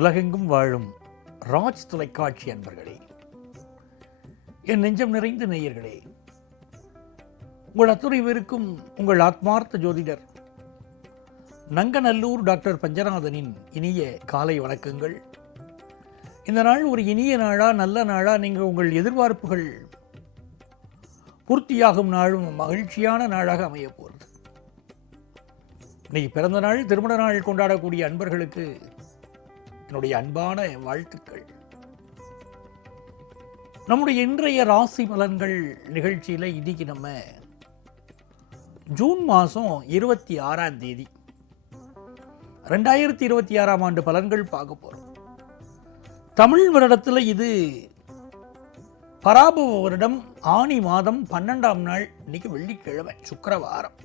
உலகெங்கும் வாழும் ராஜ் தொலைக்காட்சி அன்பர்களே, என் நெஞ்சம் நிறைந்த நேயர்களே, உங்கள் அத்துணை பேருக்கும் உங்கள் ஆத்மார்த்த ஜோதிடர் நங்கநல்லூர் டாக்டர் பஞ்சநாதனின் இனிய காலை வணக்கங்கள். இந்த நாள் ஒரு இனிய நாளா, நல்ல நாளா, நீங்கள் உங்கள் எதிர்பார்ப்புகள் பூர்த்தியாகும் நாளும் மகிழ்ச்சியான நாளாக அமைய போகிறது. இன்னைக்கு பிறந்த நாள், திருமண நாள் கொண்டாடக்கூடிய அன்பர்களுக்கு என்னுடைய அன்பான வாழ்த்துக்கள். நம்முடைய இன்றைய ராசி பலன்கள் நிகழ்ச்சியில் இன்னைக்கு நம்ம ஜூன் மாதம் 26ஆம் தேதி 2026ஆம் ஆண்டு பலன்கள் பார்க்க போகிறோம். தமிழ் வருடத்தில் இது பராபவ வருடம், ஆனி மாதம் 12ஆம் நாள், இன்னைக்கு வெள்ளிக்கிழமை, சுக்கிரவாரம்.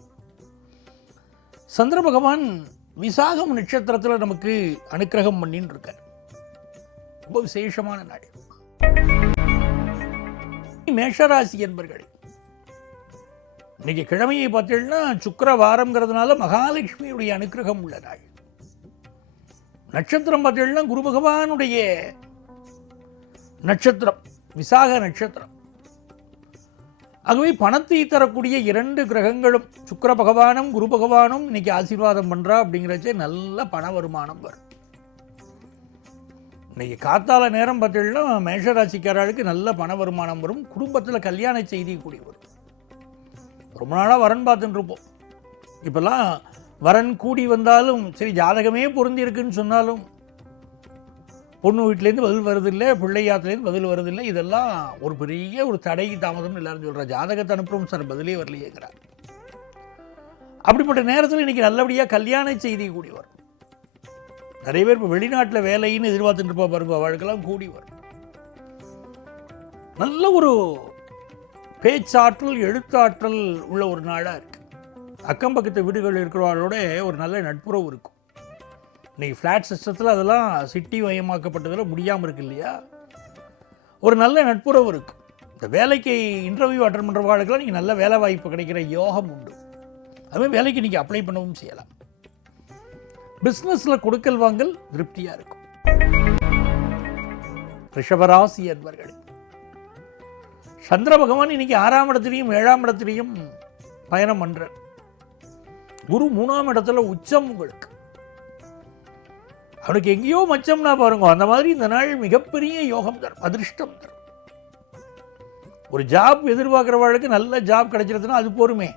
சந்திர பகவான் விசாகம் நட்சத்திரத்தில் நமக்கு அனுக்கிரகம் பண்ணின்னு இருக்கார். ரொம்ப விசேஷமான நாள். மேஷராசி என்பர்களே, இன்னைக்கு கிழமையை பார்த்தீங்கன்னா சுக்கிரவாரம்ங்கிறதுனால மகாலட்சுமியுடைய அனுக்கிரகம் உள்ள நாள். நட்சத்திரம் பார்த்தீங்கன்னா குரு பகவானுடைய நட்சத்திரம், விசாக நட்சத்திரம். ஆகவே பணத்தை தரக்கூடிய இரண்டு கிரகங்களும், சுக்கிர பகவானும் குரு பகவானும் இன்னைக்கு ஆசீர்வாதம் பண்ணுறா. அப்படிங்கிறச்சே நல்ல பண வருமானம் வரும். இன்னைக்கு காத்தால நேரம் பார்த்தீங்கன்னா மேஷராசிக்காரர்களுக்கு நல்ல பண வருமானம் வரும். குடும்பத்தில் கல்யாண செய்தி கூடி வரும். ரொம்ப நாளாக வரன் பார்த்துட்டு இருப்போம். இப்போல்லாம் வரன் கூடி வந்தாலும் சரி, ஜாதகமே பொருந்தி இருக்குன்னு சொன்னாலும் பொண்ணு வீட்டிலேருந்து பதில் வருதில்லை, பிள்ளையாத்துலேருந்து பதில் வருதில்லை. இதெல்லாம் ஒரு பெரிய ஒரு தடை, தாமதம்னு எல்லாரும் சொல்கிறார். ஜாதகத்தை அனுப்புகிறோம் சார், பதிலே வரலையேங்கிறார். அப்படிப்பட்ட நேரத்தில் இன்றைக்கி நல்லபடியாக கல்யாண செய்தி கூடி வரும். நிறைய பேர் இப்போ வெளிநாட்டில் வேலைன்னு எதிர்பார்த்துட்டு இருப்பா பாருங்க, அவளுக்கெல்லாம் கூடி வரும். நல்ல ஒரு பேச்சாற்றல், எழுத்தாற்றல் உள்ள ஒரு நாளாக இருக்குது. அக்கம் பக்கத்து வீடுகள் இருக்கிறவர்களோட ஒரு நல்ல நட்புறவு இருக்கும். இன்றைக்கி ஃப்ளாட் சிஸ்டத்தில் அதெல்லாம் சிட்டி மயமாக்கப்பட்டதில் முடியாமல் இருக்கு இல்லையா, ஒரு நல்ல நட்புறவு இருக்கும். இந்த வேலைக்கு இன்டர்வியூ அட்டன் பண்ணுறவர்களுக்கெல்லாம் நீங்கள் நல்ல வேலை வாய்ப்பு கிடைக்கிற யோகம் உண்டு. அதுவே வேலைக்கு நீங்கள் அப்ளை பண்ணவும் செய்யலாம். பிஸ்னஸில் கொடுக்கல் வாங்கல் திருப்தியாக இருக்கும். ரிஷபராசி அன்பர்களே, சந்திர பகவான் இன்னைக்கு 6ஆம் இடத்துலையும் 7ஆம் இடத்துலையும் பயணம் பண்ணுறார். குரு 3ஆம் இடத்துல உச்சம். உங்களுக்கு அவனுக்கு எங்கேயோ மச்சம்னா பாருங்க, அந்த மாதிரி இந்த நாள் மிகப்பெரிய யோகம் தரும், அதிர்ஷ்டம் தரும். ஒரு ஜாப் எதிர்பார்க்குறவர்களுக்கு நல்ல ஜாப் கிடைச்சிருதுன்னா அது போருமே.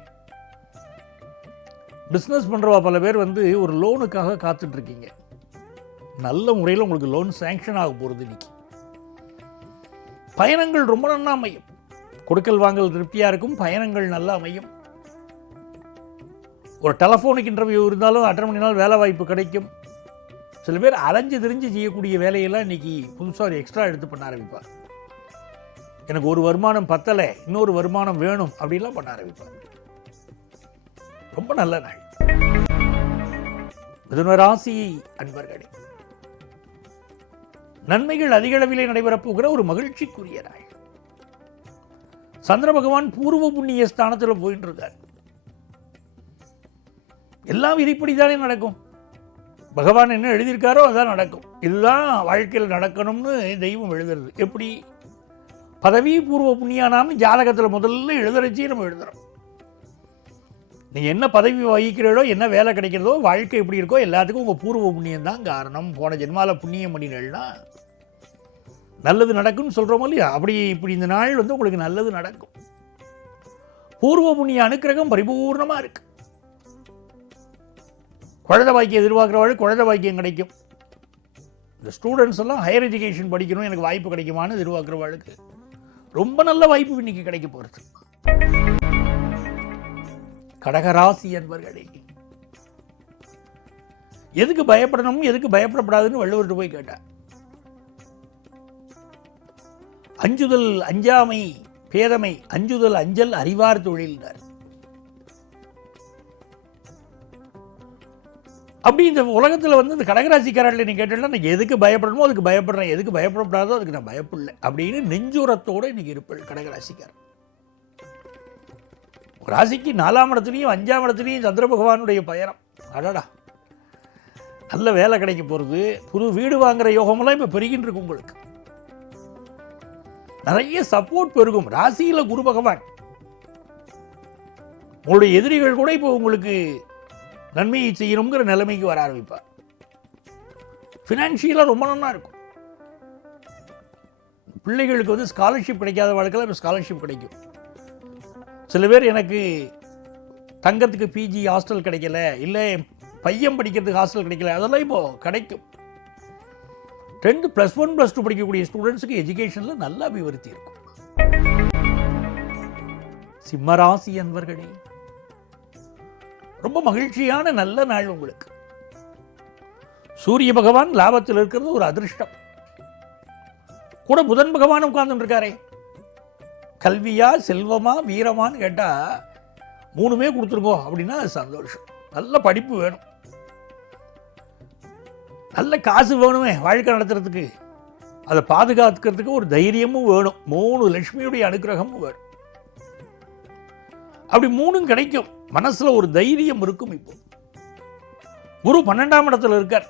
பிஸ்னஸ் பண்ணுறவா பல பேர் ஒரு லோனுக்காக காத்துட்ருக்கீங்க. நல்ல முறையில் உங்களுக்கு லோன் சேங்ஷன் ஆக போகிறது. இன்னைக்கு பயணங்கள் ரொம்ப நல்லா அமையும். கொடுக்கல் வாங்கல் திருப்தியாக இருக்கும். பயணங்கள் நல்லா அமையும். ஒரு டெலஃபோனிக் இன்டர்வியூ இருந்தாலும் அட்டன் பண்ணினால் வேலை வாய்ப்பு கிடைக்கும். சில பேர் அலைஞ்சு திரிஞ்சு செய்யக்கூடிய வேலையெல்லாம் இன்றைக்கி புதுசாக ஒரு எக்ஸ்ட்ரா எடுத்து பண்ண ஆரம்பிப்பார். எனக்கு ஒரு வருமானம் பத்தலை, இன்னொரு வருமானம் வேணும் அப்படின்லாம் பண்ண ஆரம்பிப்பார். ரொம்ப நல்ல நாள். மிதுன ராசி அன்பர்களே, நன்மைகள் அதிக அளவிலே நடைபெறப் போகிற ஒரு மகிழ்ச்சிக்குரிய நாள். சந்திர பகவான் பூர்வ புண்ணிய ஸ்தானத்தில் போயிட்டு இருக்கார். எல்லாம் விதிப்படிதானே நடக்கும். பகவான் என்ன எழுதியிருக்காரோ அதான் நடக்கும். இதுதான் வாழ்க்கையில் நடக்கணும்னு தெய்வம் எழுதுறது. எப்படி பதவி பூர்வ புண்ணியானாம்னு ஜாதகத்தில் முதல்ல எழுதுறச்சே நம்ம எழுதுறோம். நீங்கள் என்ன பதவி வகிக்கிறீர்களோ, என்ன வேலை கிடைக்கிறதோ, வாழ்க்கை எப்படி இருக்கோ, எல்லாத்துக்கும் உங்கள் பூர்வ புண்ணியம் தான் காரணம். போன ஜென்மாவில் புண்ணியம் பண்ணினா நல்லது நடக்கும்னு சொல்கிறோமோ இல்லையா, அப்படி இப்படி இந்த நாள் உங்களுக்கு நல்லது நடக்கும். பூர்வ புண்ணிய அனுக்கிரகம் பரிபூர்ணமாக இருக்கு. குழந்தை பாக்கியம் எதிர்பார்க்குறவாள் குழந்தை பாக்கியம் கிடைக்கும். இந்த ஸ்டூடெண்ட்ஸ் எல்லாம் ஹையர் எஜுகேஷன் படிக்கணும், எனக்கு வாய்ப்பு கிடைக்குமான்னு எதிர்பார்க்குறவாளுக்கு ரொம்ப நல்ல வாய்ப்பு இன்னைக்கு கிடைக்க போகிறது. கடகராசி என்பர்களே, எதுக்கு பயப்படணும், எதுக்கு பயப்படப்படாதுன்னு வள்ளுவர்கிட்ட போய் கேட்டார். அஞ்சுதல் அஞ்சாமை பேதமை, அஞ்சுதல் அஞ்சல் அறிவார் தொழில்னார். அப்படி இந்த உலகத்தில் இந்த கடகராசிக்காரர்கள் நீங்கள் கேட்டீங்கன்னா, நான் எதுக்கு பயப்படணுமோ அதுக்கு பயப்படுறேன், எதுக்கு பயப்படப்படாதோ அதுக்கு நான் பயப்படல அப்படின்னு நெஞ்சுரத்தோடு இன்றைக்கி இருப்பேன் கடகராசிக்காரர். ராசிக்கு 4ஆம் இடத்துலையும் 5ஆம் இடத்துலையும் சந்திர பகவானுடைய பயணம். அடடா, நல்ல வேலை கிடைக்க போகிறது, புது வீடு வாங்குற யோகமெல்லாம் இப்போ பெருகின்னு இருக்கு. உங்களுக்கு நிறைய சப்போர்ட் பெருகும். ராசியில் குரு பகவான், உங்களுடைய எதிரிகள் கூட இப்போ உங்களுக்கு நன்மையை செய்யணுங்கிற நிலைமைக்கு வர ஆரம்பிப்பார். ஃபினான்ஷியலாக ரொம்ப நல்லா இருக்கும். பிள்ளைகளுக்கு வந்து ஸ்காலர்ஷிப் கிடைக்காத வாழ்க்கையில் இப்போ ஸ்காலர்ஷிப் கிடைக்கும். சில பேர் எனக்கு தங்கத்துக்கு பிஜி ஹாஸ்டல் கிடைக்கல, இல்லை பையன் படிக்கிறதுக்கு ஹாஸ்டல் கிடைக்கல, அதெல்லாம் இப்போது கிடைக்கும். 10 +1 +2 படிக்கக்கூடிய ஸ்டூடெண்ட்ஸுக்கு எஜுகேஷனில் நல்ல அபிவிருத்தி இருக்கும். சிம்மராசி அன்பர்களே, ரொம்ப மகிழ்ச்சியான நல்ல நாள் உங்களுக்கு. சூரிய பகவான் லாபத்தில் இருக்கிறது ஒரு அதிர்ஷ்டம். கூட புதன் பகவான் உட்கார்ந்து இருக்காரே. கல்வியா செல்வமா வீரமான்னு கேட்டால் 3மே கொடுத்துருக்கோ அப்படின்னா அது சந்தோஷம். நல்ல படிப்பு வேணும், நல்ல காசு வேணுமே வாழ்க்கை நடத்துறதுக்கு, அதை பாதுகாத்துக்கிறதுக்கு ஒரு தைரியமும் வேணும். 3 லட்சுமியுடைய அனுகிரகமும் வேணும். அப்படி 3ம் கிடைக்கும். மனசுல ஒரு தைரியம் இருக்கும். இப்போ குரு 12ஆம் இடத்துல இருக்கார்.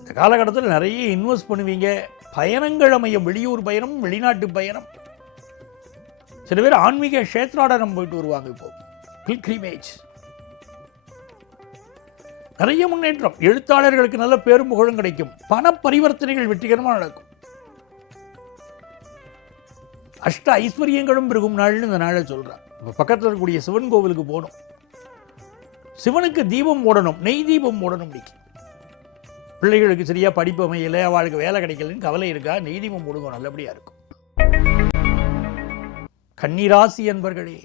இந்த காலகட்டத்தில் நிறைய இன்வெஸ்ட் பண்ணுவீங்க. பயணங்கள் அமையும். வெளியூர் பயணம், வெளிநாட்டு பயணம். சில பேர் ஆன்மீக கஷேத்ராடனம் போயிட்டு வருவாங்க. இப்போ பில்கிரிமேஜ். நிறைய முன்னேற்றம். எழுத்தாளர்களுக்கு நல்ல பேரும் புகழும் கிடைக்கும். பண பரிவர்த்தனைகள் வெற்றிகரமாக நடக்கும். அஷ்ட ஐஸ்வர்யங்களும் பெருகும் நாள்னு இந்த நாளை சொல்கிறார். இப்போ பக்கத்தில் இருக்கக்கூடிய சிவன் கோவிலுக்கு போகணும். சிவனுக்கு தீபம் போடணும், நெய் தீபம் போடணும். இன்னைக்கு பிள்ளைகளுக்கு சரியாக படிப்பு அமையலை, அவளுக்கு வேலை கிடைக்கலன்னு கவலை இருக்கா, நெய் தீபம் போடுங்க, நல்லபடியாக இருக்கும். கன்னிராசி என்பர்களே,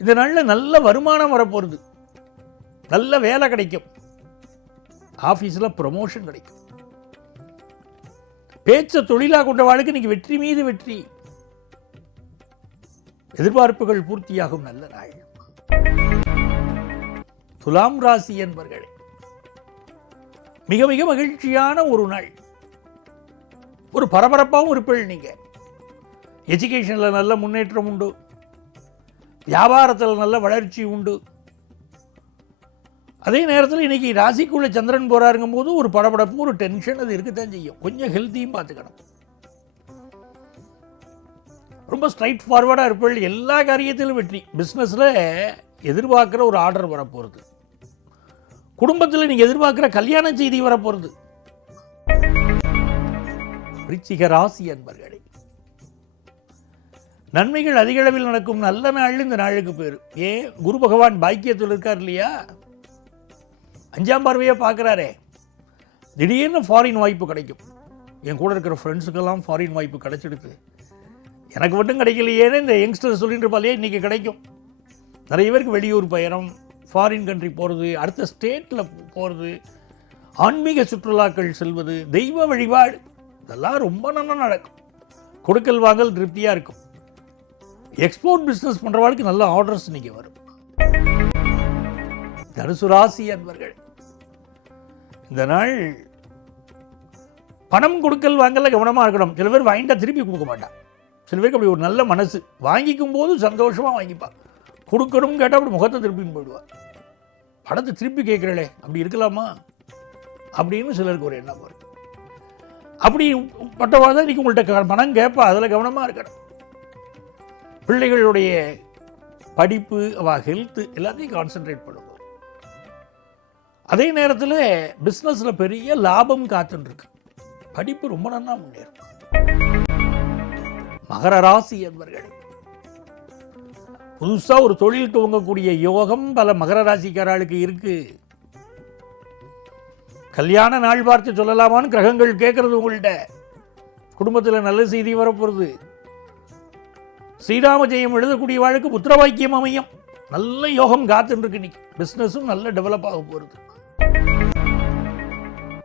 இந்த நாளில் நல்ல வருமானம் வரப்போகிறது. நல்ல வேலை கிடைக்கும். ஆஃபீஸில் ப்ரமோஷன் கிடைக்கும். பேச்ச தொழிலாக கொண்ட வாழ்க்கை இன்னைக்கு வெற்றி மீது வெற்றி. எதிர்பார்ப்புகள் பூர்த்தியாகும் நல்ல நாள். துலாம் ராசி என்பர்களே, மிக மிக மகிழ்ச்சியான ஒரு நாள். ஒரு பரபரப்பாகவும் இருப்பீர்கள். நீங்க எஜுகேஷனில் நல்ல முன்னேற்றம் உண்டு, வியாபாரத்தில் நல்ல வளர்ச்சி உண்டு. அதே நேரத்தில் இன்னைக்கு ராசிக்குள்ள சந்திரன் போறாருங்கும் போது ஒரு படபடப்பு, ஒரு டென்ஷன் அது இருக்குத்தான் செய்யும். கொஞ்சம் ஹெல்த்தியும் பார்த்துக்கணும். ரொம்ப ஸ்ட்ரைட் ஃபார்வர்டாக இருப்பீர்கள். எல்லா காரியத்திலும் வெற்றி. பிஸ்னஸில் எதிர்பார்க்குற ஒரு ஆர்டர் வரப்போகிறது. குடும்பத்தில் நீங்கள் எதிர்பார்க்குற கல்யாண செய்தி வரப்போகிறது. விருச்சிக ராசி அன்பர்களே, நன்மைகள் அதிக அளவில் நடக்கும் நல்ல நாள் இந்த நாளுக்கு பேர். ஏன்? குரு பகவான் பாக்கியத்தில் இருக்கார் இல்லையா? 5ஆம் பார்வையாக பார்க்குறாரே. திடீர்னு ஃபாரின் வாய்ப்பு கிடைக்கும். என் கூட இருக்கிற ஃப்ரெண்ட்ஸுக்கெல்லாம் ஃபாரின் வாய்ப்பு கிடைச்சிடுது, எனக்கு மட்டும் கிடைக்கலையேன்னு இந்த யங்ஸ்டர் சொல்லிட்டு இருப்பாலே, இன்றைக்கி கிடைக்கும். நிறைய பேருக்கு வெளியூர் பயணம், ஃபாரின் கண்ட்ரி போகிறது, அடுத்த ஸ்டேட்டில் போகிறது, ஆன்மீக சுற்றுலாக்கள் செல்வது, தெய்வ வழிபாடு, இதெல்லாம் ரொம்ப நல்லா நடக்கும். கொடுக்கல் வாங்கல் திருப்தியாக இருக்கும். எக்ஸ்போர்ட் பிஸ்னஸ் பண்ணுறவாளுக்கு நல்ல ஆர்டர்ஸ் இன்றைக்கி வரும். தனுசு ராசி அன்பர்கள், இந்த நாள் பணம் கொடுக்கல் வாங்கல கவனமாக இருக்கணும். சில பேர் வாங்கிட்டா திருப்பி கொடுக்க மாட்டான். சில பேருக்கு அப்படி ஒரு நல்ல மனசு, வாங்கிக்கும் போது சந்தோஷமாக வாங்கிப்பான். கொடுக்கணும்னு கேட்டால் அப்படி முகத்தை திருப்பின்னு போயிடுவார். பணத்தை திருப்பி கேட்குறே, அப்படி இருக்கலாமா அப்படின்னு சிலருக்கு ஒரு எண்ணம் வரும். அப்படி பட்டவாள் தான் இன்றைக்கி உங்கள்கிட்ட பணம் கேட்பா, அதில் கவனமாக இருக்கணும். பிள்ளைகளுடைய படிப்பு, ஹெல்த்து எல்லாத்தையும் கான்சென்ட்ரேட் பண்ணுவோம். அதே நேரத்தில் பிஸ்னஸில் பெரிய லாபம் காத்துருக்கு. படிப்பு ரொம்ப நல்லா முன்னேறும். மகர ராசி என்பர்கள், புதுசாக ஒரு தொழில் துவங்கக்கூடிய யோகம் பல மகர ராசிக்காரர்களுக்கு இருக்கு. கல்யாண நாள் பார்த்து சொல்லலாமான்னு கிரகங்கள் கேட்கறது உங்கள்கிட்ட. குடும்பத்தில் நல்ல செய்தி வரப்போகிறது. ஸ்ரீராம ஜெயம் எழுதக்கூடிய வாழ்க்கை புத்திரவாக்கியம் அமையும். நல்ல யோகம் காத்துருக்கு. இன்னைக்கு பிஸ்னஸும் நல்ல டெவலப் ஆக போகிறது.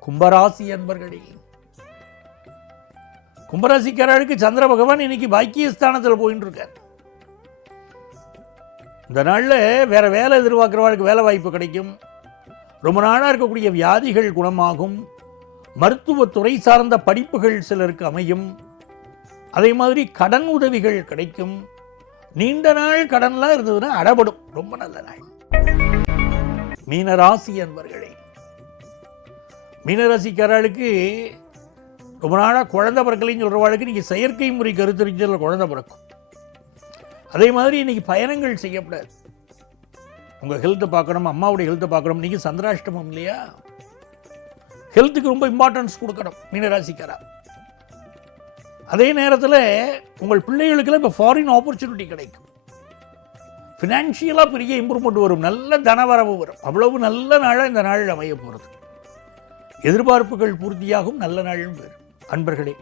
கும்பராசி அன்பர்களே, கும்பராசிக்காரர்களுக்கு சந்திர பகவான் இன்னைக்கு பாக்கியஸ்தானத்தில் போயின்னு இருக்கார். இந்த நாளில் வேற வேலை எதிர்பார்க்கிறவர்களுக்கு வேலை வாய்ப்பு கிடைக்கும். ரொம்ப நாளாக இருக்கக்கூடிய வியாதிகள் குணமாகும். மருத்துவத்துறை சார்ந்த படிப்புகள் சிலருக்கு அமையும். அதே மாதிரி கடன் உதவிகள் கிடைக்கும். நீண்ட நாள் கடன்லாம் இருந்ததுன்னா அடபடும். ரொம்ப நல்ல நாள். மீனராசி அன்பர்களே, மீனராசிக்காரர்களுக்கு ரொம்ப நாளாக குழந்தை பிறக்கலைன்னு சொல்கிறவாளுக்கு நீங்கள் செயற்கை முறை கருத்தரிச்சதில் குழந்தை பிறக்கும். அதே மாதிரி இன்றைக்கி பயணங்கள் செய்யக்கூடாது. உங்கள் ஹெல்த்தை பார்க்கணும், அம்மாவுடைய ஹெல்த்தை பார்க்கணும். இன்றைக்கி சந்திராஷ்டமம் இல்லையா, ஹெல்த்துக்கு ரொம்ப இம்பார்ட்டன்ஸ் கொடுக்கணும் மீனராசிக்காரா. அதே நேரத்தில் உங்கள் பிள்ளைகளுக்கெல்லாம் இப்போ ஃபாரின் ஆப்பர்ச்சுனிட்டி கிடைக்கும். ஃபினான்ஷியலாக பெரிய இம்ப்ரூவ்மெண்ட் வரும், நல்ல தனவரவு வரும். அவ்வளவு நல்ல நாளாக இந்த நாள் அமைய போகிறது. எதிர்பார்ப்புகள் பூர்த்தியாகும் நல்ல நாளும் வரும். அன்பர்களே,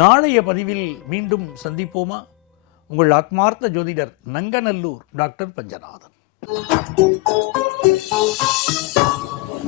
நாளைய பதிவில் மீண்டும் சந்திப்போமா? உங்கள் ஆத்மார்த்த ஜோதிடர் நங்கநல்லூர் டாக்டர் பஞ்சநாதன்.